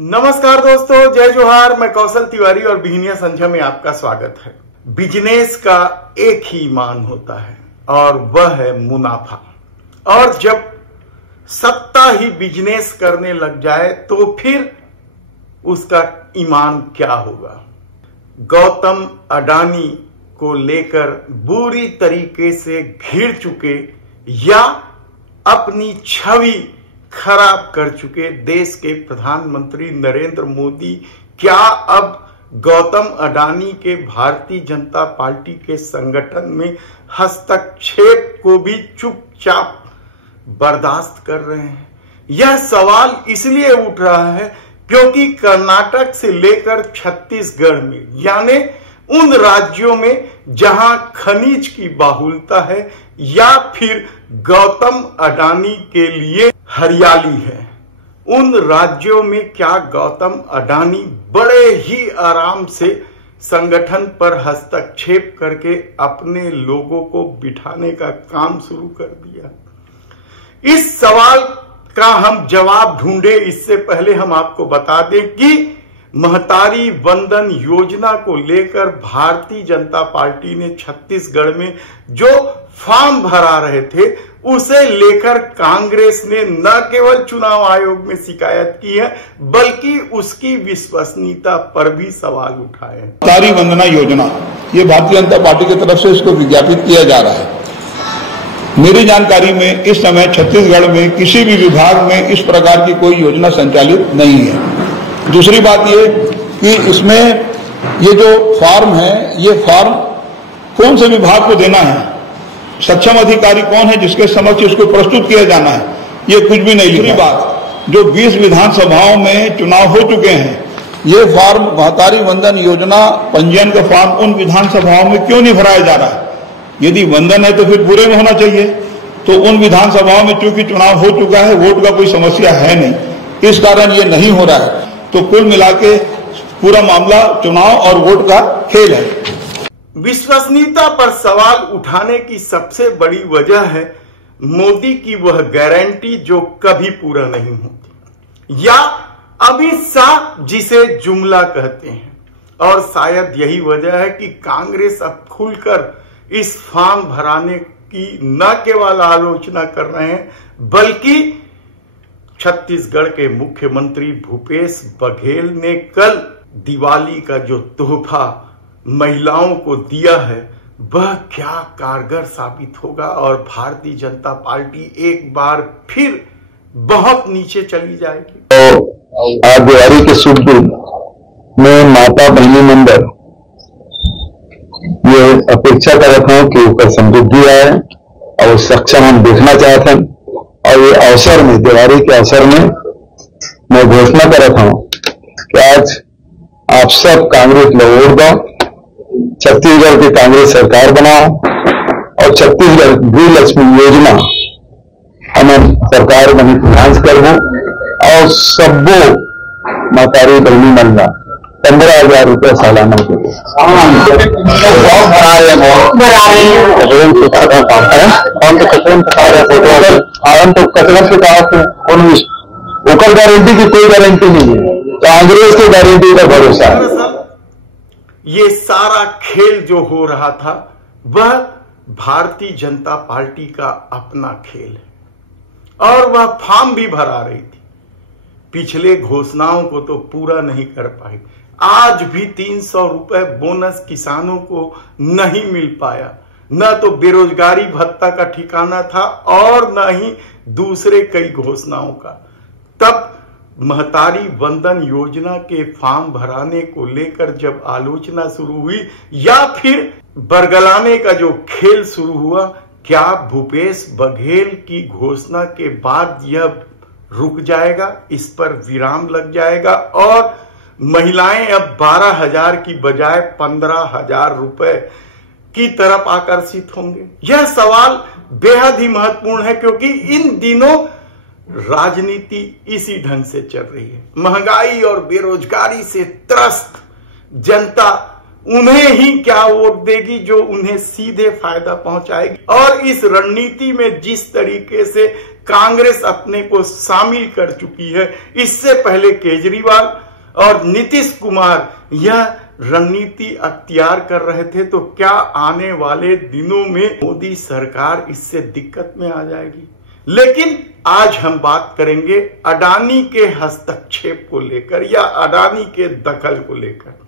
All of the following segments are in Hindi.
नमस्कार दोस्तों, जय जोहार। मैं कौशल तिवारी और बिहनिया संध्या में आपका स्वागत है। बिजनेस का एक ही ईमान होता है और वह है मुनाफा। और जब सत्ता ही बिजनेस करने लग जाए तो फिर उसका ईमान क्या होगा। गौतम अडानी को लेकर बुरी तरीके से घिर चुके या अपनी छवि खराब कर चुके देश के प्रधानमंत्री नरेंद्र मोदी क्या अब गौतम अडानी के भारतीय जनता पार्टी के संगठन में हस्तक्षेप को भी चुपचाप बर्दाश्त कर रहे हैं? यह सवाल इसलिए उठ रहा है क्योंकि कर्नाटक से लेकर छत्तीसगढ़ में, यानी उन राज्यों में जहां खनिज की बाहुलता है या फिर गौतम अडानी के लिए हरियाली है, उन राज्यों में क्या गौतम अडानी बड़े ही आराम से संगठन पर हस्तक्षेप करके अपने लोगों को बिठाने का काम शुरू कर दिया? इस सवाल का हम जवाब ढूंढे इससे पहले हम आपको बता दें कि महतारी वंदन योजना को लेकर भारतीय जनता पार्टी ने छत्तीसगढ़ में जो फॉर्म भरा रहे थे उसे लेकर कांग्रेस ने न केवल चुनाव आयोग में शिकायत की है बल्कि उसकी विश्वसनीयता पर भी सवाल उठाए हैं। महतारी वंदना योजना, ये भारतीय जनता पार्टी की तरफ से इसको विज्ञापित किया जा रहा है। मेरी जानकारी में इस समय छत्तीसगढ़ में किसी भी विभाग में इस प्रकार की कोई योजना संचालित नहीं है। दूसरी बात ये कि इसमें ये जो फॉर्म है, ये फॉर्म कौन से विभाग को देना है, सक्षम अधिकारी कौन है जिसके समक्ष इसको प्रस्तुत किया जाना है, ये कुछ भी नहीं लिखी बात। जो 20 विधानसभाओं में चुनाव हो चुके हैं, ये फॉर्म महतारी वंदन योजना पंजीयन का फॉर्म उन विधानसभाओं में क्यों नहीं भराया जा रहा है? यदि वंदन है तो फिर पूरे में होना चाहिए। तो उन विधानसभाओं में चूंकि चुनाव हो चुका है, वोट का कोई समस्या है नहीं, इस कारण ये नहीं हो रहा है। तो कुल मिला के पूरा मामला चुनाव और वोट का खेल है। विश्वसनीयता पर सवाल उठाने की सबसे बड़ी वजह है मोदी की वह गारंटी जो कभी पूरा नहीं होती, या अमित शाह जिसे जुमला कहते हैं। और शायद यही वजह है कि कांग्रेस अब खुलकर इस फॉर्म भराने की न केवल आलोचना कर रहे हैं बल्कि छत्तीसगढ़ के मुख्यमंत्री भूपेश बघेल ने कल दिवाली का जो तोहफा महिलाओं को दिया है वह क्या कारगर साबित होगा और भारतीय जनता पार्टी एक बार फिर बहुत नीचे चली जाएगी। तो आज दिवाली के शुभ दिन में माता बहनी मंडल ये अपेक्षा कर रहा हूं कि ऊपर समृद्धि आए और सक्षम हम देखना चाहते हैं। और ये अवसर में, दिवाली के अवसर में मैं घोषणा कर रहा हूं कि आज आप सब कांग्रेस लौट दो, छत्तीसगढ़ की कांग्रेस सरकार बनाओ और छत्तीसगढ़ गृहलक्ष्मी योजना हम सरकार बनी फाइनेंस कर दो और सबको महतारी बहनी बनना 15,000 रुपये सालाना के लिए ऊपर गारंटी की कोई गारंटी नहीं है, कांग्रेस की गारंटी का भरोसा है। ये सारा खेल जो हो रहा था वह भारतीय जनता पार्टी का अपना खेल है और वह फॉर्म भी भरा रही थी। पिछले घोषणाओं को तो पूरा नहीं कर पाई। आज भी 300 रुपए बोनस किसानों को नहीं मिल पाया, न तो बेरोजगारी भत्ता का ठिकाना था और न ही दूसरे कई घोषणाओं का। तब महतारी वंदन योजना के फॉर्म भराने को लेकर जब आलोचना शुरू हुई या फिर बरगलाने का जो खेल शुरू हुआ, क्या भूपेश बघेल की घोषणा के बाद यह रुक जाएगा, इस पर विराम लग जाएगा और महिलाएं अब 12,000 की बजाय 15,000 रुपए की तरफ आकर्षित होंगे? यह सवाल बेहद ही महत्वपूर्ण है क्योंकि इन दिनों राजनीति इसी ढंग से चल रही है। महंगाई और बेरोजगारी से त्रस्त जनता उन्हें ही क्या वोट देगी जो उन्हें सीधे फायदा पहुंचाएगी। और इस रणनीति में जिस तरीके से कांग्रेस अपने को शामिल कर चुकी है, इससे पहले केजरीवाल और नीतीश कुमार यह रणनीति अख्तियार कर रहे थे, तो क्या आने वाले दिनों में मोदी सरकार इससे दिक्कत में आ जाएगी। लेकिन आज हम बात करेंगे अडानी के हस्तक्षेप को लेकर या अडानी के दखल को लेकर।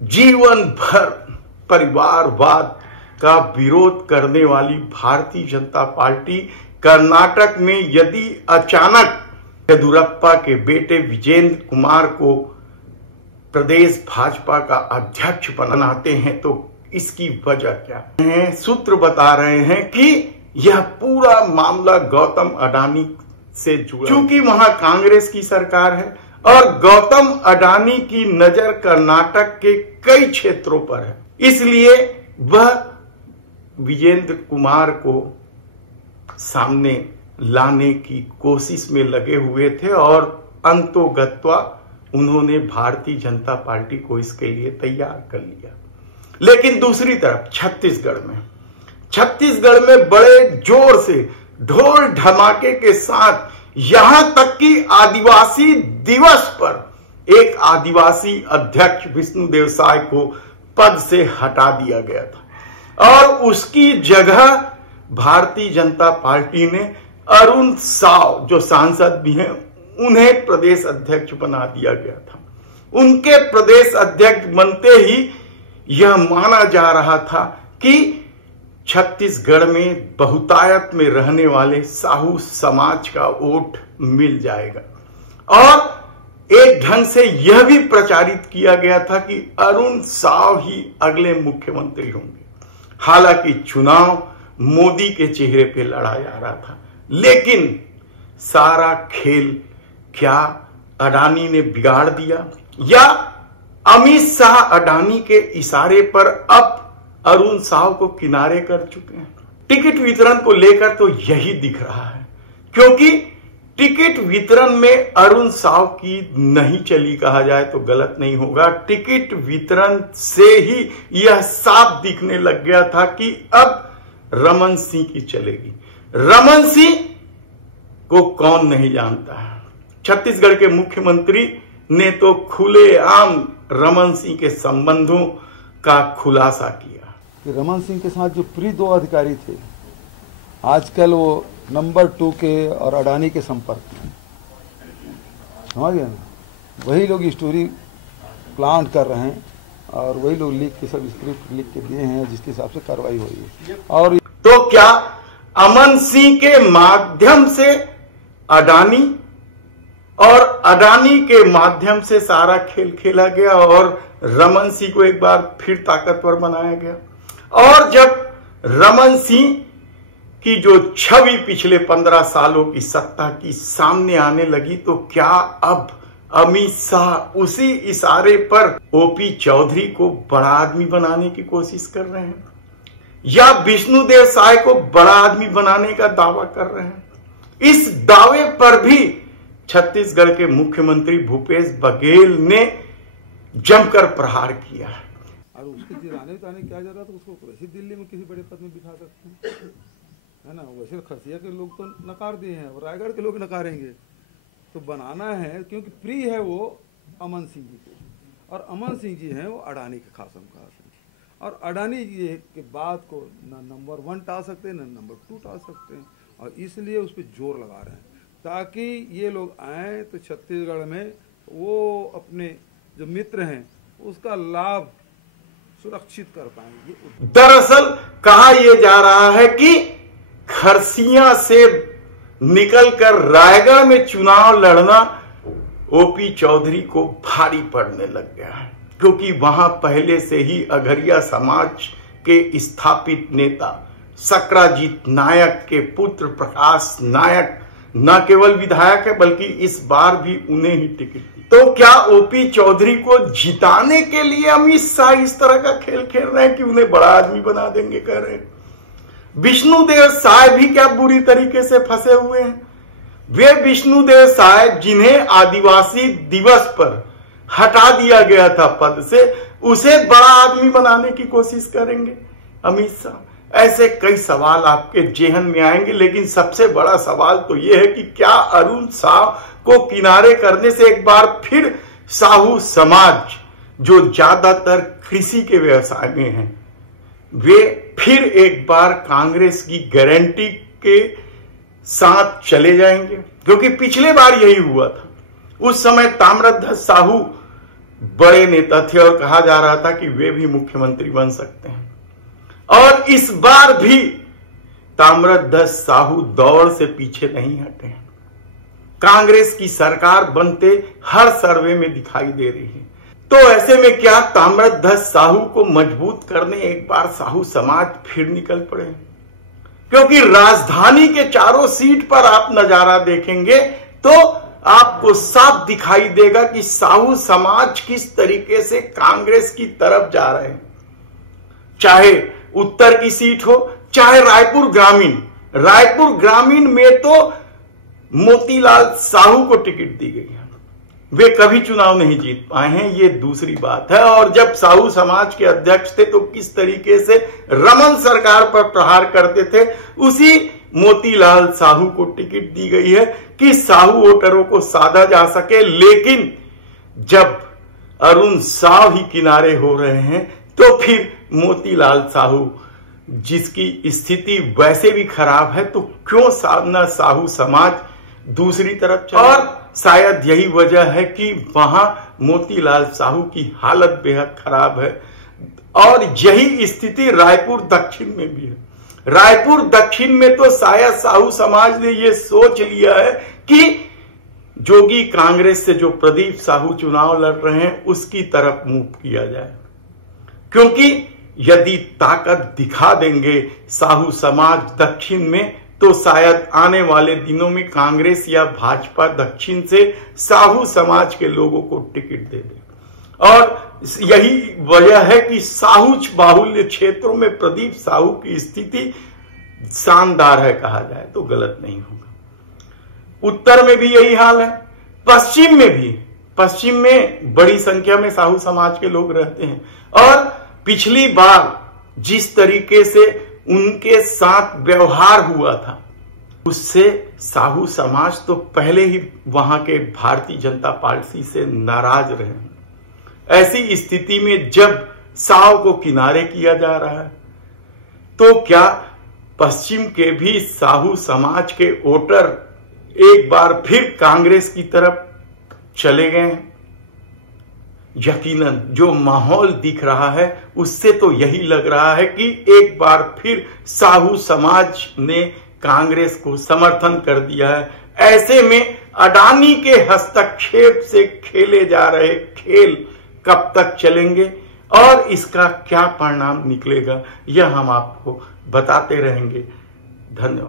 जीवन भर परिवारवाद का विरोध करने वाली भारतीय जनता पार्टी कर्नाटक में यदि अचानक येदियुरप्पा के बेटे विजेंद्र कुमार को प्रदेश भाजपा का अध्यक्ष बनाते हैं, तो इसकी वजह क्या है? सूत्र बता रहे हैं कि यह पूरा मामला गौतम अडानी से जुड़ा, क्योंकि वहां कांग्रेस की सरकार है और गौतम अडानी की नजर कर्नाटक के कई क्षेत्रों पर है, इसलिए वह विजेंद्र कुमार को सामने लाने की कोशिश में लगे हुए थे और अंतोगत्वा उन्होंने भारतीय जनता पार्टी को इसके लिए तैयार कर लिया। लेकिन दूसरी तरफ छत्तीसगढ़ में बड़े जोर से ढोल धमाके के साथ यहां तक कि आदिवासी दिवस पर एक आदिवासी अध्यक्ष विष्णुदेव साय को पद से हटा दिया गया था और उसकी जगह भारतीय जनता पार्टी ने अरुण साव, जो सांसद भी हैं, उन्हें प्रदेश अध्यक्ष बना दिया गया था। उनके प्रदेश अध्यक्ष बनते ही यह माना जा रहा था कि छत्तीसगढ़ में बहुतायत में रहने वाले साहू समाज का वोट मिल जाएगा और एक ढंग से यह भी प्रचारित किया गया था कि अरुण साव ही अगले मुख्यमंत्री होंगे। हालांकि चुनाव मोदी के चेहरे पे लड़ा जा रहा था, लेकिन सारा खेल क्या अडानी ने बिगाड़ दिया या अमित शाह अडानी के इशारे पर अब अरुण साव को किनारे कर चुके हैं? टिकट वितरण को लेकर तो यही दिख रहा है, क्योंकि टिकट वितरण में अरुण साव की नहीं चली कहा जाए तो गलत नहीं होगा। टिकट वितरण से ही यह साफ दिखने लग गया था कि अब रमन सिंह की चलेगी। रमन सिंह को कौन नहीं जानता है। छत्तीसगढ़ के मुख्यमंत्री ने तो खुलेआम रमन सिंह के संबंधों का खुलासा किया कि रमन सिंह के साथ जो प्री दो अधिकारी थे, आजकल वो नंबर 2 के और अडानी के संपर्क में, समझ गए ना? वही लोग स्टोरी प्लान कर रहे हैं और वही लोग लिख के सब स्क्रिप्ट लिख के दिए हैं जिसके हिसाब से कार्रवाई हो रही है। और तो क्या अमन सिंह के माध्यम से अडानी और अडानी के माध्यम से सारा खेल खेला गया और रमन सिंह को एक बार फिर ताकतवर बनाया गया? और जब रमन सिंह की जो छवि पिछले 15 सालों की सत्ता की सामने आने लगी, तो क्या अब अमित शाह उसी इशारे पर ओपी चौधरी को बड़ा आदमी बनाने की कोशिश कर रहे हैं या विष्णुदेव साय को बड़ा आदमी बनाने का दावा कर रहे हैं? इस दावे पर भी छत्तीसगढ़ के मुख्यमंत्री भूपेश बघेल ने जमकर प्रहार किया है। और उसके जिराने उतारने क्या जा रहा था, उसको वैसे दिल्ली में किसी बड़े पद में बिठा सकते हैं, है ना? वैसे खरसिया के लोग तो नकार दिए हैं और रायगढ़ के लोग नकारेंगे, तो बनाना है क्योंकि प्री है वो अमन सिंह जी को, और अमन सिंह जी हैं वो अडानी के खासम खास हैं, और अडानी जी के बात को न नंबर 1 टाल सकते हैं न नंबर 2 टाल सकते हैं, और इसलिए उस पर जोर लगा रहे हैं ताकि ये लोग आए तो छत्तीसगढ़ में वो अपने जो मित्र हैं उसका लाभ सुरक्षित कर पाएंगे। दरअसल कहा यह जा रहा है कि खरसिया से निकलकर रायगढ़ में चुनाव लड़ना ओपी चौधरी को भारी पड़ने लग गया है, क्योंकि वहां पहले से ही अघरिया समाज के स्थापित नेता सक्राजीत नायक के पुत्र प्रकाश नायक न केवल विधायक है बल्कि इस बार भी उन्हें ही टिकट दी। तो क्या ओपी चौधरी को जिताने के लिए अमित शाह इस तरह का खेल खेल रहे हैं कि उन्हें बड़ा आदमी बना देंगे, कह रहे हैं? विष्णुदेव साय भी क्या बुरी तरीके से फंसे हुए हैं? वे विष्णुदेव साय जिन्हें आदिवासी दिवस पर हटा दिया गया था पद से, उसे बड़ा आदमी बनाने की कोशिश करेंगे अमित शाह। ऐसे कई सवाल आपके जेहन में आएंगे, लेकिन सबसे बड़ा सवाल तो यह है कि क्या अरुण साव को किनारे करने से एक बार फिर साहू समाज, जो ज्यादातर कृषि के व्यवसाय में हैं, वे फिर एक बार कांग्रेस की गारंटी के साथ चले जाएंगे? क्योंकि पिछले बार यही हुआ था। उस समय ताम्रध्वज साहू बड़े नेता थे और कहा जा रहा था कि वे भी मुख्यमंत्री बन सकते हैं, और इस बार भी ताम्रध्वज साहू दौड़ से पीछे नहीं हटे हैं। कांग्रेस की सरकार बनते हर सर्वे में दिखाई दे रही है। तो ऐसे में क्या ताम्रध्वज साहू को मजबूत करने एक बार साहू समाज फिर निकल पड़े? क्योंकि राजधानी के चारों सीट पर आप नजारा देखेंगे तो आपको साफ दिखाई देगा कि साहू समाज किस तरीके से कांग्रेस की तरफ जा रहे हैं। चाहे उत्तर की सीट हो, चाहे रायपुर ग्रामीण में तो मोतीलाल साहू को टिकट दी गई है। वे कभी चुनाव नहीं जीत पाए हैं, ये दूसरी बात है। और जब साहू समाज के अध्यक्ष थे तो किस तरीके से रमन सरकार पर प्रहार करते थे, उसी मोतीलाल साहू को टिकट दी गई है कि साहू वोटरों को साधा जा सके। लेकिन जब अरुण साव ही किनारे हो रहे हैं तो फिर मोतीलाल साहू, जिसकी स्थिति वैसे भी खराब है, तो क्यों साधना साहू समाज दूसरी तरफ चले? और शायद यही वजह है कि वहां मोतीलाल साहू की हालत बेहद खराब है। और यही स्थिति रायपुर दक्षिण में भी है। रायपुर दक्षिण में तो शायद साहू समाज ने यह सोच लिया है कि जोगी कांग्रेस से जो प्रदीप साहू चुनाव लड़ रहे हैं उसकी तरफ मूव किया जाए, क्योंकि यदि ताकत दिखा देंगे साहू समाज दक्षिण में तो शायद आने वाले दिनों में कांग्रेस या भाजपा दक्षिण से साहू समाज के लोगों को टिकट दे दे। और यही वजह है कि साहू बाहुल्य क्षेत्रों में प्रदीप साहू की स्थिति शानदार है, कहा जाए तो गलत नहीं होगा। उत्तर में भी यही हाल है, पश्चिम में बड़ी संख्या में साहू समाज के लोग रहते हैं। और पिछली बार जिस तरीके से उनके साथ व्यवहार हुआ था उससे साहू समाज तो पहले ही वहां के भारतीय जनता पार्टी से नाराज रहे। ऐसी स्थिति में जब साव को किनारे किया जा रहा है तो क्या पश्चिम के भी साहू समाज के वोटर एक बार फिर कांग्रेस की तरफ चले गए हैं? यकीनन जो माहौल दिख रहा है उससे तो यही लग रहा है कि एक बार फिर साहू समाज ने कांग्रेस को समर्थन कर दिया है। ऐसे में अडानी के हस्तक्षेप से खेले जा रहे खेल कब तक चलेंगे और इसका क्या परिणाम निकलेगा, यह हम आपको बताते रहेंगे। धन्यवाद।